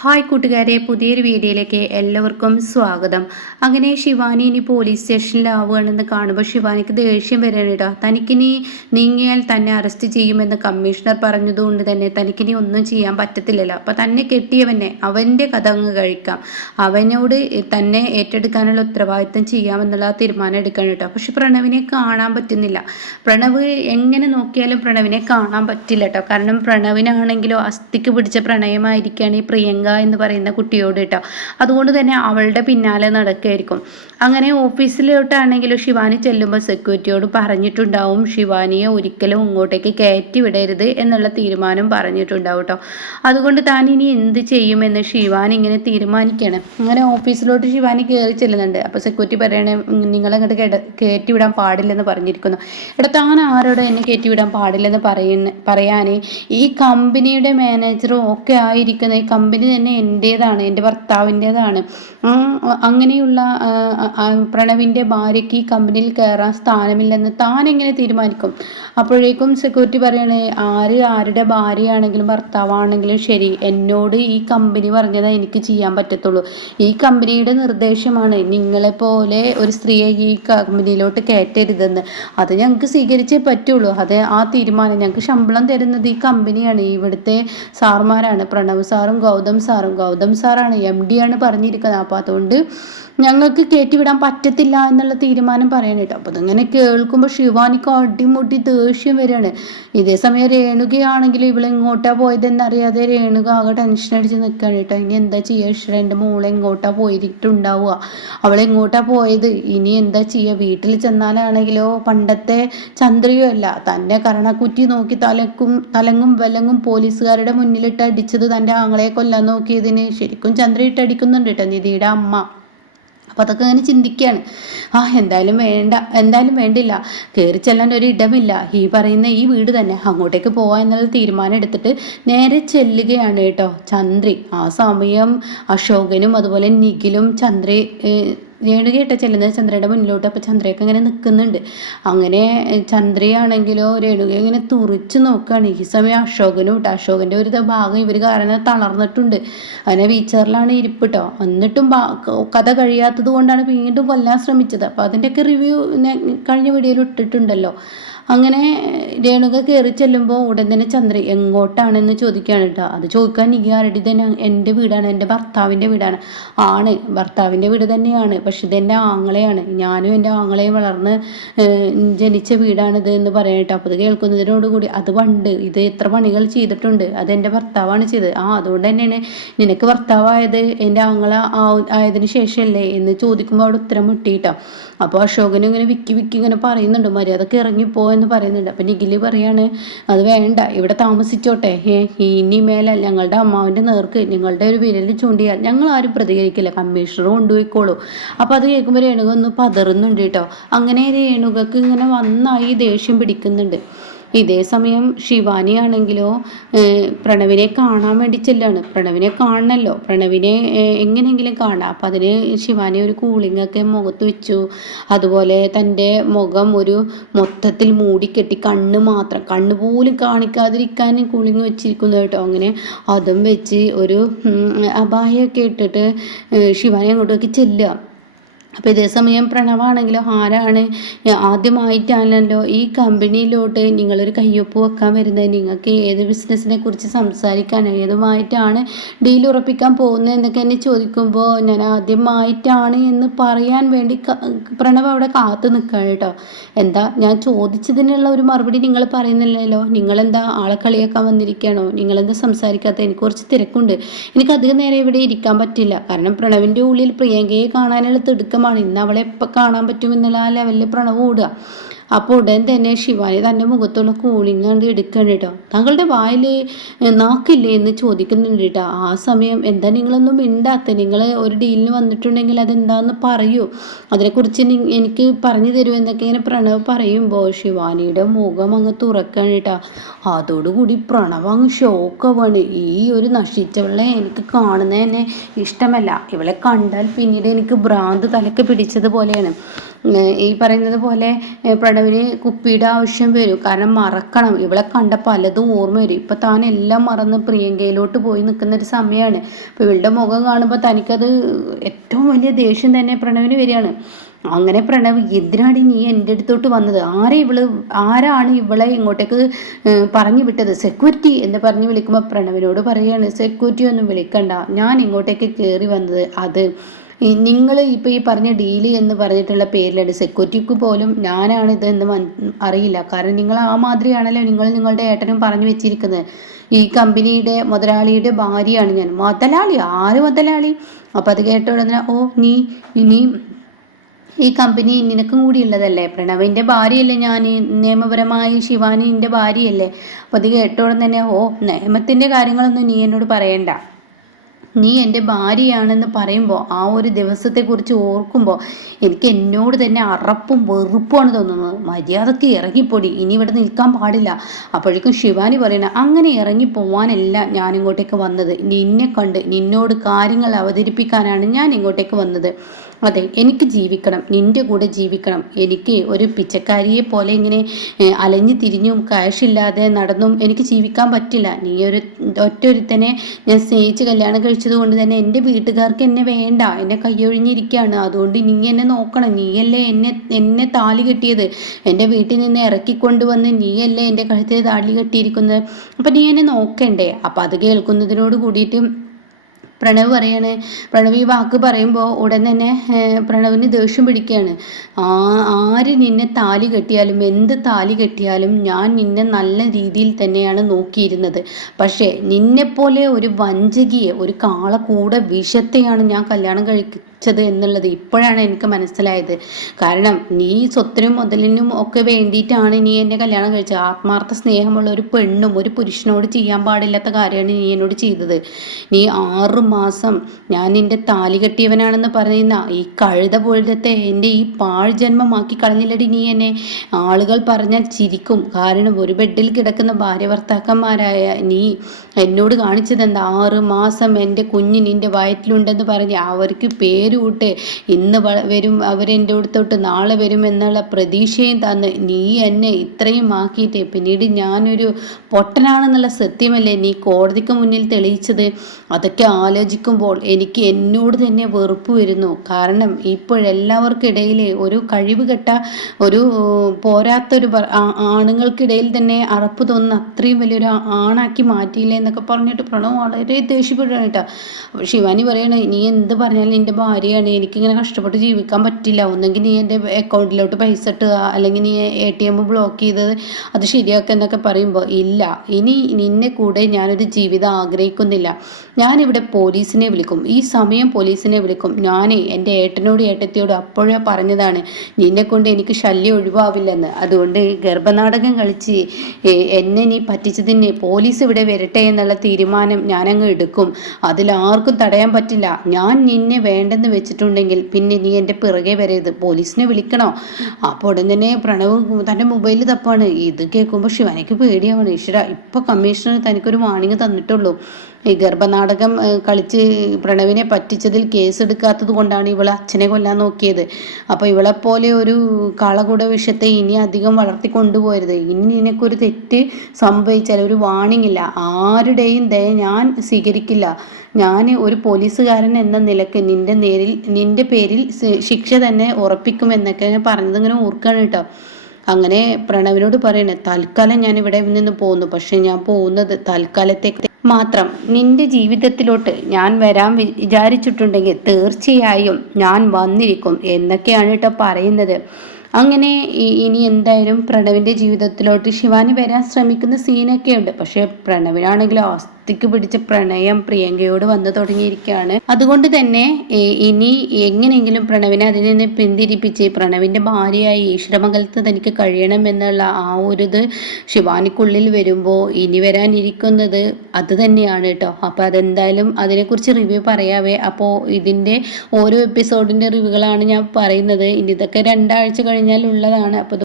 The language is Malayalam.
ഹായ് കൂട്ടുകാരെ പുതിയൊരു വീഡിയോയിലേക്ക് എല്ലാവർക്കും സ്വാഗതം. അങ്ങനെ ശിവാനി ഇനി പോലീസ് സ്റ്റേഷനിലാവുകയാണെന്ന് കാണുമ്പോൾ ശിവാനിക്ക് ദേഷ്യം വരികയാണ് കേട്ടോ. തനിക്കിനി നീങ്ങിയാൽ തന്നെ അറസ്റ്റ് ചെയ്യുമെന്ന് കമ്മീഷണർ പറഞ്ഞതുകൊണ്ട് തന്നെ തനിക്കിനി ഒന്നും ചെയ്യാൻ പറ്റത്തില്ലല്ലോ. അപ്പോൾ തന്നെ കെട്ടിയവനെ അവന്റെ കഥ അങ്ങ് കഴിക്കാം. അവനോട് തന്നെ ഏറ്റെടുക്കാനുള്ള ഉത്തരവാദിത്തം ചെയ്യാമെന്നുള്ള തീരുമാനം എടുക്കണം കേട്ടോ. പക്ഷെ പ്രണവിനെ കാണാൻ പറ്റുന്നില്ല. പ്രണവ് എങ്ങനെ നോക്കിയാലും പ്രണവിനെ കാണാൻ പറ്റില്ല കേട്ടോ. കാരണം പ്രണവിനാണെങ്കിലോ അസ്ഥിക്ക് പിടിച്ച പ്രണയമായിരിക്കുകയാണ് ഈ പ്രിയങ്ക എന്ന് പറയുന്ന കുട്ടിയോട് കേട്ടോ അതുകൊണ്ട് തന്നെ അവളുടെ പിന്നാലെ നടക്കുകയായിരിക്കും അങ്ങനെ ഓഫീസിലോട്ടാണെങ്കിലും ശിവാനി ചെല്ലുമ്പോൾ സെക്യൂരിറ്റിയോട് പറഞ്ഞിട്ടുണ്ടാവും ശിവാനിയെ ഒരിക്കലും ഇങ്ങോട്ടേക്ക് കയറ്റി വിടരുത് എന്നുള്ള തീരുമാനം പറഞ്ഞിട്ടുണ്ടാവും കേട്ടോ അതുകൊണ്ട് താൻ ഇനി എന്ത് ചെയ്യുമെന്ന് ശിവാനി ഇങ്ങനെ തീരുമാനിക്കുകയാണ് അങ്ങനെ ഓഫീസിലോട്ട് ശിവാനി കയറി ചെല്ലുന്നുണ്ട്. അപ്പോൾ സെക്യൂരിറ്റി പറയണേ നിങ്ങളങ്ങോട്ട് കയറ്റി വിടാൻ പാടില്ലെന്ന് പറഞ്ഞിരിക്കുന്നു. എടാ താൻ ആരോട് എന്നെ കയറ്റി വിടാൻ പാടില്ലെന്ന് പറയുന്ന പറയാനേ? ഈ കമ്പനിയുടെ മാനേജറും ഒക്കെ ആയിരിക്കുന്ന ഈ കമ്പനി തന്നെ എന്റേതാണ് എന്റെ ഭർത്താവിന്റേതാണ് അങ്ങനെയുള്ള പ്രണവിന്റെ ഭാര്യയ്ക്ക് ഈ കമ്പനിയിൽ കയറാൻ സ്ഥാനമില്ലെന്ന് താൻ എങ്ങനെ തീരുമാനിക്കും? അപ്പോഴേക്കും സെക്യൂരിറ്റി പറയണേ ആര് ആരുടെ ഭാര്യയാണെങ്കിലും ഭർത്താവാണെങ്കിലും ശരി എന്നോട് ഈ കമ്പനി പറഞ്ഞതാ എനിക്ക് ചെയ്യാൻ പറ്റത്തുള്ളൂ. ഈ കമ്പനിയുടെ നിർദ്ദേശമാണ് നിങ്ങളെപ്പോലെ ഒരു സ്ത്രീയെ ഈ കമ്പനിയിലോട്ട് കയറ്റരുതെന്ന്. അത് ഞങ്ങൾക്ക് സ്വീകരിച്ചേ പറ്റുള്ളൂ. അത് ആ തീരുമാനം ഞങ്ങൾക്ക് ശമ്പളം തരുന്നത് ഈ കമ്പനിയാണ് ഇവിടുത്തെ സാർമാരാണ് പ്രണവ് സാറും ഗൗതം സാറും ഗൗതം സാറാണ് എം ഡി ആണ് പറഞ്ഞിരിക്കുന്നത്. അപ്പോൾ അതുകൊണ്ട് ഞങ്ങൾക്ക് കയറ്റിവിടാൻ പറ്റത്തില്ല എന്നുള്ള തീരുമാനം പറയാൻ കേട്ടോ. അപ്പോൾ അതിങ്ങനെ കേൾക്കുമ്പോൾ ശിവാനിക്ക് അടിമുടി ദേഷ്യം വരികയാണ്. ഇതേ സമയം രേണുകയാണെങ്കിൽ ഇവളെ എങ്ങോട്ടാ പോയതെന്നറിയാതെ രേണുക ആകെ ടെൻഷൻ അടിച്ച് നിൽക്കുകയാണ് കേട്ടോ. ഇനി എന്താ ചെയ്യുക ഇഷ്ടം എന്റെ മോളെ എങ്ങോട്ടാ പോയിട്ടുണ്ടാവുക അവളെ എങ്ങോട്ടാ പോയത്? ഇനി എന്താ ചെയ്യുക വീട്ടിൽ ചെന്നാലാണെങ്കിലോ? പണ്ടത്തെ ചന്ദ്രയോ അല്ല തന്നെ കരണക്കുറ്റി നോക്കി തലക്കും തലങ്ങും വിലങ്ങും പോലീസുകാരുടെ മുന്നിലിട്ട് അടിച്ചത് തന്റെ ആങ്ങളെ കൊല്ലാൻ നോക്കിയതിന് ശരിക്കും ചന്ദ്ര ഇട്ടടിക്കുന്നുണ്ട് കേട്ടോ നിധിയുടെ അമ്മ. അപ്പോൾ അതൊക്കെ അങ്ങനെ ചിന്തിക്കുകയാണ് ആ എന്തായാലും വേണ്ട എന്തായാലും വേണ്ടില്ല. കയറി ചെല്ലാൻ ഒരു ഇടമില്ല. ഈ പറയുന്ന ഈ വീട് തന്നെ അങ്ങോട്ടേക്ക് പോകാൻ എന്നുള്ള തീരുമാനം എടുത്തിട്ട് നേരെ ചെല്ലുകയാണ് കേട്ടോ ചന്ദ്രി. ആ സമയം അശോകനും അതുപോലെ നിഖിലും ചന്ദ്രി രേണുകയായിട്ട് ചെല്ലുന്നത്. ചന്ദ്രയുടെ മുന്നിലോട്ട് അപ്പോൾ ചന്ദ്രയൊക്കെ ഇങ്ങനെ നിൽക്കുന്നുണ്ട് അങ്ങനെ ചന്ദ്രയാണെങ്കിലോ രേണുക ഇങ്ങനെ തുറിച്ച് നോക്കുകയാണ് ഈ സമയം അശോകനും കേട്ടോ അശോകന്റെ ഒരു ഭാഗം ഇവർ കാരണം തളർന്നിട്ടുണ്ട്. അങ്ങനെ വീച്ചറിലാണ് ഇരിപ്പ് കേട്ടോ എന്നിട്ടും കഥ കഴിയാത്തത് കൊണ്ടാണ് വീണ്ടും കൊല്ലാൻ ശ്രമിച്ചത്. അപ്പോൾ അതിന്റെയൊക്കെ റിവ്യൂ കഴിഞ്ഞ വീഡിയോയിൽ ഇട്ടിട്ടുണ്ടല്ലോ. അങ്ങനെ രേണുക കയറി ചെല്ലുമ്പോൾ ഉടൻ തന്നെ ചന്ദ്ര എങ്ങോട്ടാണെന്ന് ചോദിക്കുകയാണ് കേട്ടോ അത് ചോദിക്കാൻ എനിക്ക് ആരുടെ തന്നെ എന്റെ വീടാണ് എന്റെ ഭർത്താവിന്റെ വീടാണ്. ആണ് ഭർത്താവിന്റെ വീട് തന്നെയാണ് പക്ഷെ ഇതെന്റെ ആങ്ങളെയാണ്. ഞാനും എന്റെ ആങ്ങളെയും വളർന്ന് ജനിച്ച വീടാണിത് എന്ന് പറയട്ടെ അപ്പോൾ അത് കേൾക്കുന്നതിനോടുകൂടി അത് പണ്ട് ഇത് എത്ര പണികൾ ചെയ്തിട്ടുണ്ട് അത് എന്റെ ഭർത്താവാണ് ചെയ്തത്. ആ അതുകൊണ്ട് തന്നെയാണ് നിനക്ക് ഭർത്താവായത് എന്റെ ആങ്ങള ആയതിനു ശേഷമല്ലേ എന്ന് ചോദിക്കുമ്പോൾ അവിടെ ഉത്തരം മുട്ടിയിട്ടോ അപ്പോൾ അശോകനും ഇങ്ങനെ വിക്കി വിക്കി ഇങ്ങനെ പറയുന്നുണ്ട് മര്യാദയ്ക്ക് ഇറങ്ങിപ്പോ എന്ന് പറയുന്നുണ്ട്. അപ്പം നിഖിൽ പറയാണ് അത് വേണ്ട ഇവിടെ താമസിച്ചോട്ടെ. ഇനി മേലെ ഞങ്ങളുടെ അമ്മാവിന്റെ നേർക്ക് നിങ്ങളുടെ ഒരു വിരൽ ചൂണ്ടിയാൽ ഞങ്ങൾ ആരും പ്രതികരിക്കില്ല. കമ്മീഷണർ കൊണ്ടുപോയിക്കോളൂ. അപ്പോൾ അത് കേൾക്കുമ്പോൾ രേണുക ഒന്ന് പതറുന്നുണ്ട് കേട്ടോ. അങ്ങനെ രേണുകക്ക് ഇങ്ങനെ വന്നായി ദേഷ്യം പിടിക്കുന്നുണ്ട്. ഇതേ സമയം ശിവാനി ആണെങ്കിലോ പ്രണവിനെ കാണാൻ വേണ്ടി ചെല്ലാണ്. പ്രണവിനെ കാണണല്ലോ. പ്രണവിനെ എങ്ങനെയെങ്കിലും കാണാം. അപ്പം അതിന് ശിവാനി ഒരു കൂളിംഗ് ഒക്കെ മുഖത്ത് വെച്ചു. അതുപോലെ തന്റെ മുഖം ഒരു മൊത്തത്തിൽ മൂടിക്കെട്ടി കണ്ണ് മാത്രം കണ്ണ് പോലും കാണിക്കാതിരിക്കാൻ കൂളിംഗ് വെച്ചിരിക്കുന്നു കേട്ടോ. അങ്ങനെ അതും വെച്ച് ഒരു അപായമൊക്കെ ഇട്ടിട്ട് ശിവാനി അങ്ങോട്ടേക്ക് ചെല്ലുക. അപ്പോൾ ഇതേ സമയം പ്രണവാണെങ്കിലോ ആരാണ്? ആദ്യമായിട്ടാണല്ലോ ഈ കമ്പനിയിലോട്ട് നിങ്ങളൊരു കയ്യൊപ്പ് വെക്കാൻ വരുന്നത്. നിങ്ങൾക്ക് ഏത് ബിസിനസ്സിനെ കുറിച്ച് സംസാരിക്കാൻ ഏതുമായിട്ടാണ് ഡീൽ ഉറപ്പിക്കാൻ പോകുന്നത് എന്നൊക്കെ എന്നെ ചോദിക്കുമ്പോൾ ഞാൻ ആദ്യമായിട്ടാണ് എന്ന് പറയാൻ വേണ്ടി പ്രണവ് അവിടെ കാത്തു നിൽക്കുകയാണ് കേട്ടോ. എന്താ ഞാൻ ചോദിച്ചതിനുള്ള ഒരു മറുപടി നിങ്ങൾ പറയുന്നില്ലല്ലോ? നിങ്ങളെന്താ ആളെ കളിയാക്കാൻ വന്നിരിക്കുകയാണോ നിങ്ങളെന്താ സംസാരിക്കാത്ത എനിക്ക് കുറച്ച് തിരക്കുണ്ട്. എനിക്ക് അധികം നേരം ഇവിടെ ഇരിക്കാൻ പറ്റില്ല. കാരണം പ്രണവിന്റെ ഉള്ളിൽ പ്രിയങ്കയെ കാണാനുള്ള തിടുക്കമാണ് പ്രണവമാണ് ഇന്ന് അവളെ എപ്പോൾ കാണാൻ പറ്റുമെന്നുള്ള ആ ലെവലിൽ പ്രണവ് ഓടുക. അപ്പോൾ ഉടൻ തന്നെ ശിവാനി തന്റെ മുഖത്തുള്ള കൂളിങ് കണ്ട് എടുക്കണം കേട്ടോ. താങ്കളുടെ വായിൽ നാക്കില്ലേ എന്ന് ചോദിക്കുന്നുണ്ട് കേട്ടോ. ആ സമയം എന്താ നിങ്ങളൊന്നും മിണ്ടാത്ത? നിങ്ങൾ ഒരു ഡീലിന് വന്നിട്ടുണ്ടെങ്കിൽ അതെന്താന്ന് പറയൂ. അതിനെക്കുറിച്ച് എനിക്ക് പറഞ്ഞു തരൂ എന്നൊക്കെ ഇങ്ങനെ പ്രണവ് പറയുമ്പോൾ ശിവാനിയുടെ മുഖം അങ്ങ് തുറക്കണം കേട്ടോ. അതോടുകൂടി പ്രണവ് അങ്ങ് ഷോക്കാവാണ് ഈ ഒരു നശിച്ചവളെ എനിക്ക് കാണുന്നതന്നെ ഇഷ്ടമല്ല. ഇവളെ കണ്ടാൽ പിന്നീട് എനിക്ക് ഭ്രാന്ത് തലക്ക് പിടിച്ചതുപോലെയാണ്. ഈ പറയുന്നത് പോലെ പ്രണവിന് കുപ്പിയുടെ ആവശ്യം വരും. കാരണം മറക്കണം. ഇവളെ കണ്ട പലതും ഓർമ്മ വരും. ഇപ്പം താൻ എല്ലാം മറന്ന് പ്രിയങ്കയിലോട്ട് പോയി നിൽക്കുന്ന ഒരു സമയമാണ് അപ്പോൾ ഇവളുടെ മുഖം കാണുമ്പോൾ തനിക്കത് ഏറ്റവും വലിയ ദേഷ്യം തന്നെ പ്രണവിന് വരികയാണ്. അങ്ങനെ പ്രണവ് എന്തിനാണ് നീ എന്റെ അടുത്തോട്ട് വന്നത്? ആരെ ഇവൾ ആരാണ് ഇവളെ ഇങ്ങോട്ടേക്ക് പറഞ്ഞു വിട്ടത്? സെക്യൂരിറ്റി എന്ന് പറഞ്ഞ് വിളിക്കുമ്പോൾ പ്രണവിനോട് പറയുകയാണ് സെക്യൂരിറ്റി ഒന്നും വിളിക്കണ്ട. ഞാൻ ഇങ്ങോട്ടേക്ക് കയറി വന്നത് അത് നിങ്ങൾ ഇപ്പോൾ ഈ പറഞ്ഞ ഡീൽ എന്ന് പറഞ്ഞിട്ടുള്ള പേരിലാണ് സെക്യൂരിറ്റിക്ക് പോലും ഞാനാണ് ഇതെന്ന് അറിയില്ല. കാരണം നിങ്ങൾ ആ മാതിരിയാണല്ലോ നിങ്ങൾ നിങ്ങളുടെ ഏട്ടനും പറഞ്ഞു വെച്ചിരിക്കുന്നത്. ഈ കമ്പനിയുടെ മുതലാളിയുടെ ഭാര്യയാണ് ഞാൻ. മുതലാളി? ആര് മുതലാളി? അപ്പോൾ അത് കേട്ട ഉടനെ ഓ നീ ഇനി ഈ കമ്പനി നിനക്കും കൂടി ഉള്ളതല്ലേ? പ്രണവിന്റെ ഭാര്യയല്ലേ ഞാൻ. നിയമപരമായി ശിവാനിന്റെ ഭാര്യയല്ലേ? അപ്പോൾ അത് കേട്ടോടെ തന്നെ ഓ നിയമത്തിന്റെ കാര്യങ്ങളൊന്നും നീ എന്നോട് പറയണ്ട. നീ എന്റെ ഭാര്യയാണെന്ന് പറയുമ്പോൾ ആ ഒരു ദിവസത്തെക്കുറിച്ച് ഓർക്കുമ്പോൾ എനിക്ക് എന്നോട് തന്നെ അറപ്പും വെറുപ്പുമാണ് തോന്നുന്നത്. മര്യാദയ്ക്ക് ഇറങ്ങിപ്പൊടി. ഇനി ഇവിടെ നിൽക്കാൻ പാടില്ല. അപ്പോഴേക്കും ശിവാനി പറയണ അങ്ങനെ ഇറങ്ങി പോവാനല്ല ഞാൻ ഇങ്ങോട്ടേക്ക് വന്നത്. നിന്നെ കണ്ട് നിന്നോട് കാര്യങ്ങൾ അവതരിപ്പിക്കാനാണ് ഞാൻ ഇങ്ങോട്ടേക്ക് വന്നത്. അതെ എനിക്ക് ജീവിക്കണം നിന്റെ കൂടെ ജീവിക്കണം. എനിക്ക് ഒരു പിച്ചക്കാരിയെ പോലെ ഇങ്ങനെ അലഞ്ഞു തിരിഞ്ഞും കാശില്ലാതെ നടന്നും എനിക്ക് ജീവിക്കാൻ പറ്റില്ല. നീ ഒരു ഒറ്റൊരുത്തനെ ഞാൻ സ്നേഹിച്ച് കല്യാണം കഴിച്ചത് കൊണ്ട് തന്നെ എന്റെ വീട്ടുകാർക്ക് എന്നെ വേണ്ട. എന്നെ കയ്യൊഴിഞ്ഞിരിക്കുകയാണ് അതുകൊണ്ട് നീ എന്നെ നോക്കണം. നീയല്ലേ എന്നെ എന്നെ താലി കെട്ടിയത്? എന്റെ വീട്ടിൽ നിന്ന് ഇറക്കിക്കൊണ്ടുവന്ന് നീയല്ലേ എന്റെ കഴുത്തിൽ താലി കെട്ടിയിരിക്കുന്നത്? അപ്പം നീ എന്നെ നോക്കണ്ടേ? അപ്പം അത് കേൾക്കുന്നതിനോട് കൂടിയിട്ട് പ്രണവ് പറയാണ് പ്രണവ് ഈ വാക്ക് പറയുമ്പോൾ ഉടൻ തന്നെ പ്രണവിന് ദേഷ്യം പിടിക്കുകയാണ് ആ ആര് നിന്നെ താലി കെട്ടിയാലും എന്ത് താലി കെട്ടിയാലും ഞാൻ നിന്നെ നല്ല രീതിയിൽ തന്നെയാണ് നോക്കിയിരുന്നത്. പക്ഷേ നിന്നെപ്പോലെ ഒരു വഞ്ചകിയെ ഒരു കാള വിഷത്തെയാണ് ഞാൻ കല്യാണം കഴിക്കുക ച്ചത് എന്നുള്ളത് ഇപ്പോഴാണ് എനിക്ക് മനസ്സിലായത്. കാരണം നീ സ്വത്തിനും മുതലിനും ഒക്കെ വേണ്ടിയിട്ടാണ് നീ എന്നെ കല്യാണം കഴിച്ചത്. ആത്മാർത്ഥ സ്നേഹമുള്ള ഒരു പെണ്ണും ഒരു പുരുഷനോട് ചെയ്യാൻ പാടില്ലാത്ത കാര്യമാണ് നീ എന്നോട് ചെയ്തത്. നീ ആറു മാസം ഞാൻ നിന്റെ താലി കെട്ടിയവനാണെന്ന് പറയുന്ന ഈ കഴുത പോലത്തെ എന്റെ ഈ പാഴ് ജന്മമാക്കി കളഞ്ഞില്ലടി നീ എന്നെ. ആളുകൾ പറഞ്ഞാൽ ചിരിക്കും. കാരണം ഒരു ബെഡിൽ കിടക്കുന്ന ഭാര്യ ഭർത്താക്കന്മാരായ നീ എന്നോട് കാണിച്ചത് എന്താ ആറ് മാസം എന്റെ കുഞ്ഞ് നിന്റെ വയറ്റിലുണ്ടെന്ന് പറഞ്ഞ് അവർക്ക് പേര് പേരുകൂട്ട് ഇന്ന് വരും അവരെന്റെ അടുത്തോട്ട് നാളെ വരും എന്നുള്ള പ്രതീക്ഷയും തന്ന് നീ എന്നെ ഇത്രയും ആക്കിയിട്ട്. പിന്നീട് ഞാനൊരു പൊട്ടനാണെന്നുള്ള സത്യമല്ലേ നീ കോടതിക്ക് മുന്നിൽ തെളിയിച്ചത്? അതൊക്കെ ആലോചിക്കുമ്പോൾ എനിക്ക് എന്നോട് തന്നെ വെറുപ്പ് വരുന്നു. കാരണം ഇപ്പോഴെല്ലാവർക്കിടയിൽ ഒരു കഴിവ് കെട്ട ഒരു പോരാത്തൊരു ആണുങ്ങൾക്കിടയിൽ തന്നെ അറപ്പ് തോന്നുന്ന അത്രയും വലിയൊരു ആണാക്കി മാറ്റിയില്ലേ എന്നൊക്കെ പറഞ്ഞിട്ട് പ്രണവ് വളരെ ദേഷ്യപ്പെടുകയാണ് കേട്ടോ. ശിവാനി പറയണേ നീ എന്ത് പറഞ്ഞാലും എന്റെ ഭാര്യ ഭാര്യയാണ് എനിക്കിങ്ങനെ കഷ്ടപ്പെട്ട് ജീവിക്കാൻ പറ്റില്ല. ഒന്നെങ്കിൽ നീ എന്റെ അക്കൗണ്ടിലോട്ട് പൈസ ഇട്ടുക അല്ലെങ്കിൽ നീ എ ടി എം ബ്ലോക്ക് ചെയ്തത് അത് ശരിയാക്കുക എന്നൊക്കെ പറയുമ്പോൾ ഇല്ല. ഇനി നിന്നെ കൂടെ ഞാനൊരു ജീവിതം ആഗ്രഹിക്കുന്നില്ല. ഞാനിവിടെ പോലീസിനെ വിളിക്കും. ഈ സമയം പോലീസിനെ വിളിക്കും. ഞാൻ എന്റെ ഏട്ടനോട് ഏട്ടത്തിയോട് അപ്പോഴേ പറഞ്ഞതാണ് നിന്നെ കൊണ്ട് എനിക്ക് ശല്യം ഒഴിവാവില്ലെന്ന്. അതുകൊണ്ട് ഗർഭനാടകം കളിച്ച് എന്നെ നീ പറ്റിച്ചതിന് പോലീസ് ഇവിടെ വരട്ടെ എന്നുള്ള തീരുമാനം ഞാനങ്ങ് എടുക്കും. അതിലാർക്കും തടയാൻ പറ്റില്ല. ഞാൻ നിന്നെ വേണ്ടെന്ന് വെച്ചിട്ടുണ്ടെങ്കിൽ പിന്നെ നീ എന്റെ പിറകെ വരരുത്. പോലീസിനെ വിളിക്കണോ? അപ്പോൾ ഉടൻ തന്നെ പ്രണവ് തന്റെ മൊബൈൽ തപ്പാണ്. ഇത് കേൾക്കുമ്പോൾ ശിവനയ്ക്ക് പേടിയാവണം ഈശ്വര ഇപ്പോൾ കമ്മീഷണർ തനിക്കൊരു വാണിംഗ് തന്നിട്ടുള്ളൂ. ഈ ഗർഭനാടകം കളിച്ച് പ്രണവിനെ പറ്റിച്ചതിൽ കേസെടുക്കാത്തത് കൊണ്ടാണ് ഇവളെ അച്ഛനെ കൊല്ലാൻ നോക്കിയത്. അപ്പോൾ ഇവളെപ്പോലെ ഒരു കളകുട വിഷയത്തെ ഇനി അധികം വളർത്തി കൊണ്ടുപോകരുത്. ഇനി നിനക്കൊരു തെറ്റ് സംഭവിച്ചാൽ ഒരു വാണിംഗ് ഇല്ല. ആരുടെയും ദയ ഞാൻ സ്വീകരിക്കില്ല. ഞാൻ ഒരു പോലീസുകാരൻ എന്ന നിലയ്ക്ക് നിന്റെ നേരിൽ നിന്റെ പേരിൽ ശിക്ഷ തന്നെ ഉറപ്പിക്കുമെന്നൊക്കെ പറഞ്ഞത് ഇങ്ങനെ ഓർക്കാണ് കേട്ടോ. അങ്ങനെ പ്രണവിനോട് പറയണേ തൽക്കാലം ഞാൻ ഇവിടെ നിന്ന് പോകുന്നു പക്ഷെ ഞാൻ പോകുന്നത് തൽക്കാലത്തേക്ക് മാത്രം. നിന്റെ ജീവിതത്തിലോട്ട് ഞാൻ വരാൻ വിചാരിച്ചിട്ടുണ്ടെങ്കിൽ തീർച്ചയായും ഞാൻ വന്നിരിക്കും എന്നൊക്കെയാണ് കേട്ടോ പറയുന്നത്. അങ്ങനെ ഇനി എന്തായാലും പ്രണവിന്റെ ജീവിതത്തിലോട്ട് ശിവാനി വരാൻ ശ്രമിക്കുന്ന സീനൊക്കെ ഉണ്ട് പക്ഷേ പ്രണവിനാണെങ്കിലും അസ്ഥിക്ക് പിടിച്ച പ്രണയം പ്രിയങ്കയോട് വന്നു തുടങ്ങിയിരിക്കുകയാണ്. അതുകൊണ്ട് തന്നെ ഇനി എങ്ങനെയെങ്കിലും പ്രണവിനെ അതിൽ നിന്ന് പിന്തിരിപ്പിച്ച് പ്രണവിന്റെ ഭാര്യയായി ഈശ്വരമംഗലത്ത് തനിക്ക് കഴിയണം എന്നുള്ള ആ ഒരു ഇത് ശിവാനിക്കുള്ളിൽ വരുമ്പോൾ ഇനി വരാനിരിക്കുന്നത് അത് തന്നെയാണ് കേട്ടോ അപ്പോൾ അതെന്തായാലും അതിനെക്കുറിച്ച് റിവ്യൂ പറയാവേ. അപ്പോൾ ഇതിന്റെ ഓരോ എപ്പിസോഡിന്റെ റിവ്യൂകളാണ് ഞാൻ പറയുന്നത്. ഇനി ഇതൊക്കെ രണ്ടാഴ്ച കഴിഞ്ഞാൽ ഉള്ളതാണ്. അപ്പോൾ